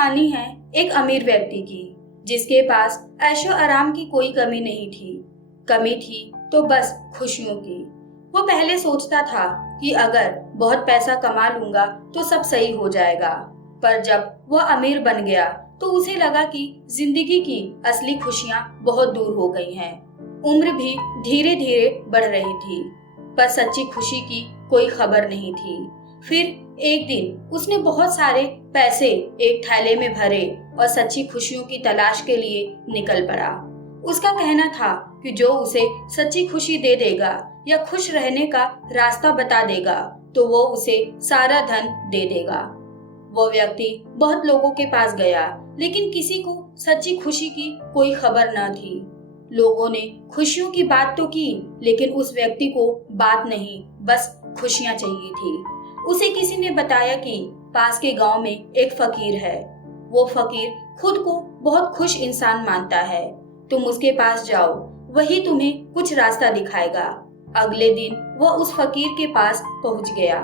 कहानी है एक अमीर व्यक्ति की, जिसके पास ऐशो आराम की कोई कमी नहीं थी। कमी थी तो बस खुशियों की। वो पहले सोचता था कि अगर बहुत पैसा कमा लूंगा तो सब सही हो जाएगा, पर जब वह अमीर बन गया तो उसे लगा कि जिंदगी की असली खुशियां बहुत दूर हो गई हैं। उम्र भी धीरे धीरे बढ़ रही थी, पर सच्ची खुशी की कोई खबर नहीं थी। फिर एक दिन उसने बहुत सारे पैसे एक थैले में भरे और सच्ची खुशियों की तलाश के लिए निकल पड़ा। उसका कहना था कि जो उसे सच्ची खुशी दे देगा या खुश रहने का रास्ता बता देगा तो वो उसे सारा धन दे देगा। वो व्यक्ति बहुत लोगों के पास गया, लेकिन किसी को सच्ची खुशी की कोई खबर न थी। लोगों ने खुशियों की बात तो की, लेकिन उस व्यक्ति को बात नहीं, बस खुशियां चाहिए थी। उसे किसी ने बताया कि पास के गांव में एक फकीर है। वो फकीर खुद को बहुत खुश इंसान मानता है। तुम उसके पास जाओ, वही तुम्हें कुछ रास्ता दिखाएगा। अगले दिन वो उस फकीर के पास पहुंच गया।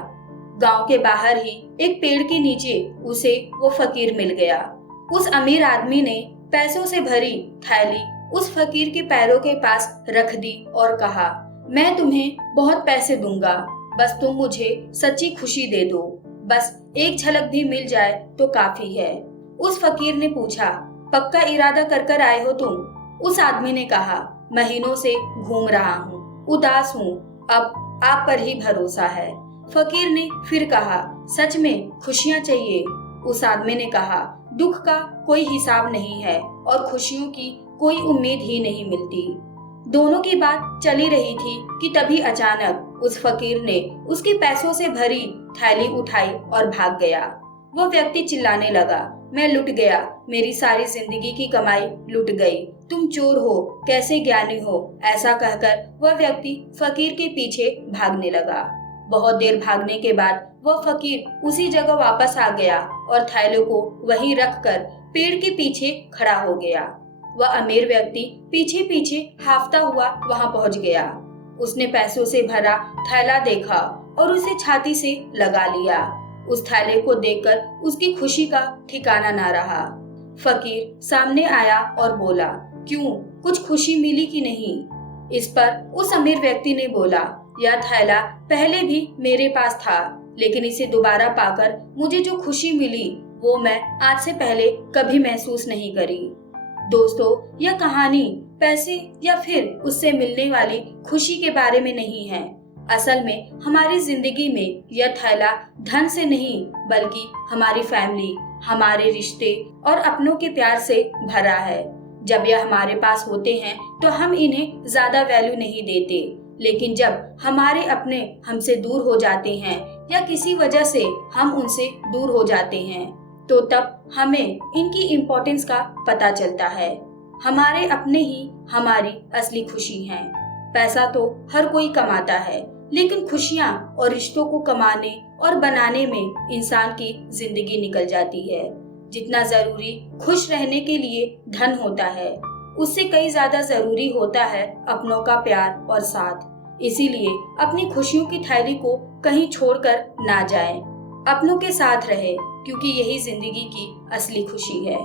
गांव के बाहर ही एक पेड़ के नीचे उसे वो फकीर मिल गया। उस अमीर आदमी ने पैसों से भरी थैली उस फकीर के पैरों के पास रख दी और कहा, मैं तुम्हें बहुत पैसे दूंगा, बस तुम मुझे सच्ची खुशी दे दो। बस एक झलक भी मिल जाए तो काफी है। उस फकीर ने पूछा, पक्का इरादा कर कर आए हो तुम? उस आदमी ने कहा, महीनों से घूम रहा हूँ, उदास हूँ, अब आप पर ही भरोसा है। फकीर ने फिर कहा, सच में खुशियाँ चाहिए? उस आदमी ने कहा, दुख का कोई हिसाब नहीं है और खुशियों की कोई उम्मीद ही नहीं मिलती। दोनों की बात चली रही थी कि तभी अचानक उस फकीर ने उसके पैसों से भरी थैली उठाई और भाग गया। वो व्यक्ति चिल्लाने लगा, मैं लुट गया, मेरी सारी जिंदगी की कमाई लुट गई, तुम चोर हो, कैसे ज्ञानी हो। ऐसा कहकर वह व्यक्ति फकीर के पीछे भागने लगा। बहुत देर भागने के बाद वह फकीर उसी जगह वापस आ गया और थैले को वहीं रखकर पेड़ के पीछे खड़ा हो गया। वह अमीर व्यक्ति पीछे पीछे हाफता हुआ वहां पहुंच गया। उसने पैसों से भरा थैला देखा और उसे छाती से लगा लिया। उस थैले को देखकर उसकी खुशी का ठिकाना ना रहा। फकीर सामने आया और बोला, क्यों, कुछ खुशी मिली कि नहीं? इस पर उस अमीर व्यक्ति ने बोला, यह थैला पहले भी मेरे पास था, लेकिन इसे दोबारा पाकर मुझे जो खुशी मिली वो मैं आज से पहले कभी महसूस नहीं करी। दोस्तों, यह कहानी पैसे या फिर उससे मिलने वाली खुशी के बारे में नहीं है। असल में हमारी जिंदगी में यह थैला धन से नहीं, बल्कि हमारी फैमिली, हमारे रिश्ते और अपनों के प्यार से भरा है। जब यह हमारे पास होते हैं तो हम इन्हें ज्यादा वैल्यू नहीं देते, लेकिन जब हमारे अपने हमसे दूर हो जाते हैं या किसी वजह से हम उनसे दूर हो जाते हैं तो तब हमें इनकी इम्पोर्टेंस का पता चलता है। हमारे अपने ही हमारी असली खुशी हैं। पैसा तो हर कोई कमाता है, लेकिन खुशियाँ और रिश्तों को कमाने और बनाने में इंसान की जिंदगी निकल जाती है। जितना जरूरी खुश रहने के लिए धन होता है, उससे कई ज्यादा जरूरी होता है अपनों का प्यार और साथ। इसीलिए अपनी खुशियों की थैली को कहीं छोड़कर ना जाएं। अपनों के साथ रहे, क्योंकि यही जिंदगी की असली खुशी है।